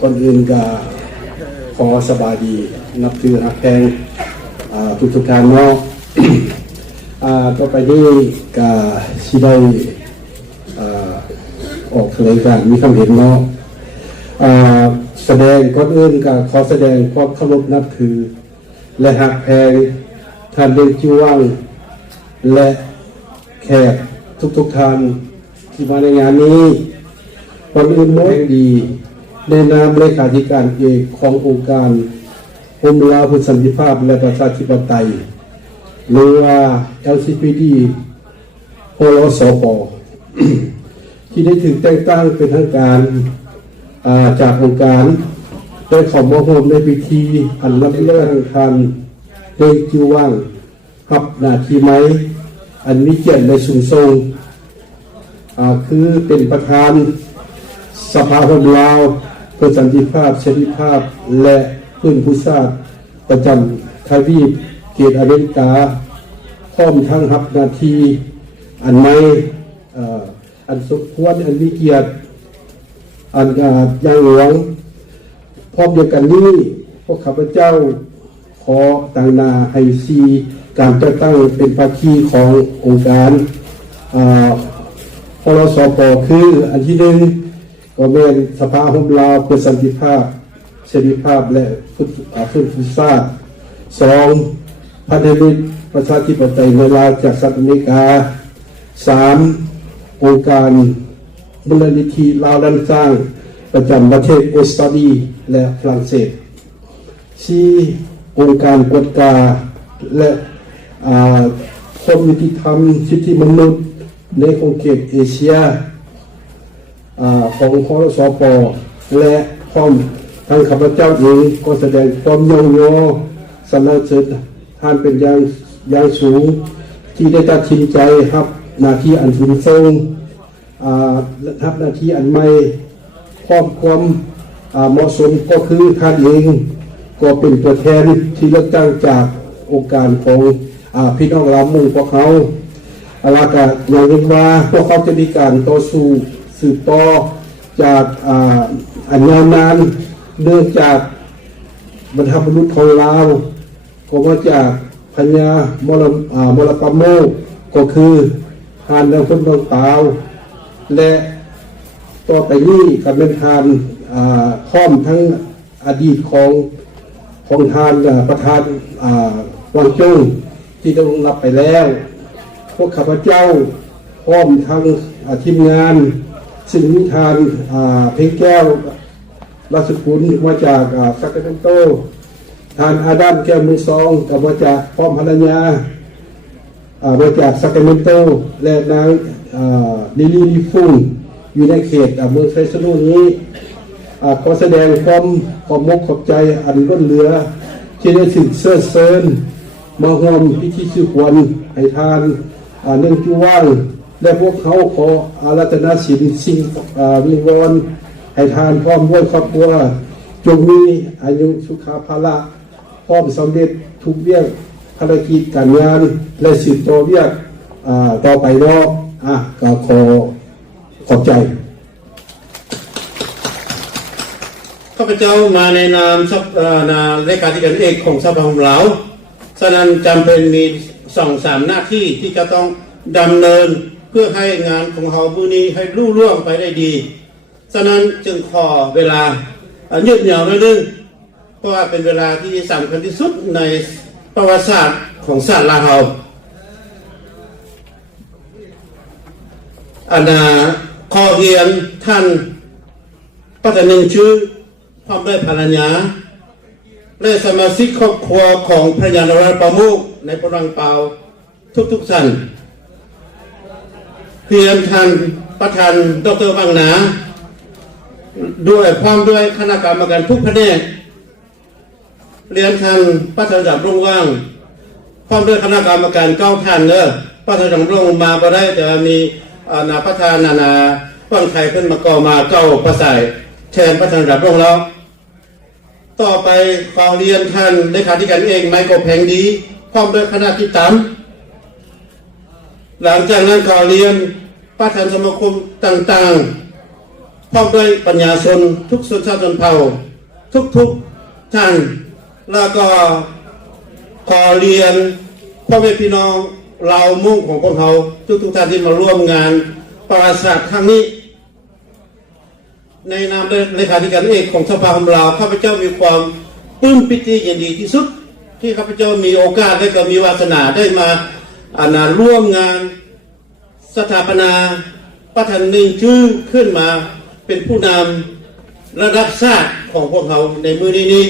ก่อนอื่นก็ขอสบายดีนับถือหักแพงทุกท่านเนาะ ต่อไปนี้ก็สิได้ออกแถลงการมีคำเห็นเนาะแสดงก่อนอื่นก็ขอแสดงความเคารพนับถือและหักแพงท่านเดชจิวังและแขกทุกท่านที่มาในงานนี้ก่อนอื่นแห่งดีในนามเลขาธิการเอกขององค์การองค์การผู้สันติภาพและประชาธิปไตยหรือว่า LCPD พลสป ที่ได้ถึงแต่งตั้งเป็นทางการจากองค์การได้ขอมอบรวมในพิธีอันรับเลื่อนทานเดชจิวังกับหน้าที่ไหมอันมีเกียรติในสูงส่งคือเป็นประธานสภาคนลาวเพื่อสันติภาพเสรีภาพและพื้นผู้ชาติประจำทวีปเขตอเมริกาพร้อมทั้งรับหน้าที่อันไม่อันสมควรอันมีเกียรติอันอย่างหลวงพร้อมเดียวกันนี้พวกข้าพเจ้าขอต่างนาให้ซีการจัดตั้งเป็นภาคีขององค์การพลสปคืออันที่หนึ่งก็เป็นสภาห่มลาวเพื่อสันติภาพเสรีภาพและพื้นผู้ชาติสองพันธมิตรประชาธิปไตยในลาวจากสหรัฐอเมริกาสามองค์การมูลนิธิลาวดันสร้างประจำประเทศออสเตรเลียและฝรั่งเศสสี่องค์การกฎกาและความยุติธรรมสิทธิมนุษย์ในขอบเขตเอเชียของพลสปและพร้อมทางข้าพเจ้าเองก็แสดงความยอมรับสรรเสริญท่านเป็นอย่างสูงที่ได้ตัดสินใจรับหน้าที่อันสูงส่งรับหน้าที่อันใหม่พร้อมความเหมาะสมก็คือท่านเองก็เป็นตัวแทนที่เลือกตั้งจากองค์การของพี่น้องลาวมุ่งพวกเขาลากาอย่างนี้ว่าพวกเขาจะมีการต่อสู้สืบต่อจากอันยาวนานเนื่องจากบรรพบุรุษของลาวก็มาจากพญามรปโมก็คือทานดังคนบางตาวและต่อไปนี้ก็เป็นทานพร้อมทั้งอดีตของทานประธานวังจุ้งที่ได้รับไปแล้วพวกข้าพเจ้าพร้อมทั้งทีมงานซึ่งมีทานเพงแก้วรัศกุลมาจากซักเกนโตทานอาดัมแก้วมือซองกับมาจากพร้อมภรรยามาจากซักเกนโตและนางลิลี่ลิฟุ่งอยู่ในเขตเมืองไซสนุนี้ขอแสดงความมกขอบใจอันล้นเหลือที่ได้ถึงเสื้อเซินมาห่วมพิธีสืบวันให้ทานเนื่องจุว่างและพวกเขาขออาราธนาศีลสิ่งวิงวอนให้ทานพร้อมด้วยครอบครัวจงมีอายุสุขาภาละพร้อมสำเร็จทุกเรื่องภารกิจการงานและสืบต่อเรื่องต่อไปเนาะก็ขอบใจข้าพเจ้ามาในนามเลขาธิการเอกของสภาของเราฉะนั้นจำเป็นมี2-3 หน้าที่ที่จะต้องดำเนินเพื่อให้งานของเราบุนี้ให้รุ่งเรืองไปได้ดีฉะนั้นจึงขอเวลายืดเหนี่ยวนิดนึงเพราะว่าเป็นเวลาที่สำคัญที่สุดในประวัติศาสตร์ของชาติลาวขอเรียนท่านปัตตานีชื่อพร้อมด้วยภรรยาและสมาชิกครอบครัวของพระยานรัตน์ประมุขในปรังเปาทุกท่านเรียนท่านประธานดร.บังนาด้วยพร้อมด้วยคณะกรรมการทุกแผนกเรียนท่านประธานดับรุ่งว่างพร้อมด้วยคณะกรรมการ9 ท่านประธานดับรุ่งมาก็ได้แต่มีประธานว่างไทยขึ้นมาก็มา9 ประสายแทนประธานดับรุ่งแล้วต่อไปขอเรียนท่านเลขาธิการเองไมโครแพงดีพร้อมด้วยคณะที่ตามหลังจากนั้นขอเรียนประธานสมาคมต่างๆ พร้อมด้วยปัญญาชนทุกชนชาติชนเผ่าทุกท่านแล้วก็ขอเรียนพ่อแม่พี่น้องเรามุ่งของพวกเขาทุกท่านที่มาร่วมงานประวัติศาสตร์ครั้งนี้ในนามเลขาธิการเอกของสภาของเราข้าพเจ้ามีความปลื้มปิติยินดีที่สุดที่ข้าพเจ้ามีโอกาสได้ก็มีวาสนาได้มาร่วมงานสถาปนาประธานหนึ่งชื่อขึ้นมาเป็นผู้นำระดับชาติของพวกเขาในมือนี้